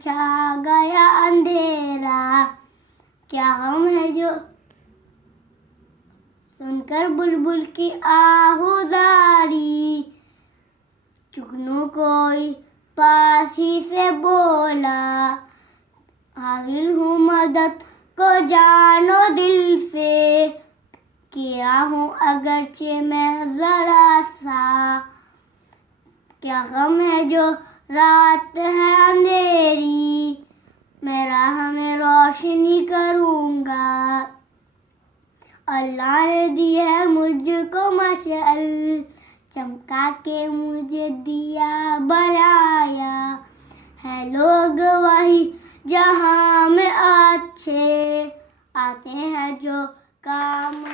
छा गया अंधेरा। क्या गम है जो सुनकर बुलबुल की आहुजारी। जुगनू कोई पास ही से बोला, हाजिर हूँ मदद को जानो दिल से। किया हूँ अगरचे मैं जरा सा। क्या गम है जो रात है अंधेरी, मैं राह में रोशनी करूँगा। अल्लाह ने दी है मुझको मशाल, चमका के मुझे दिया बनाया। है लोग वही जहाँ में अच्छे, आते हैं जो काम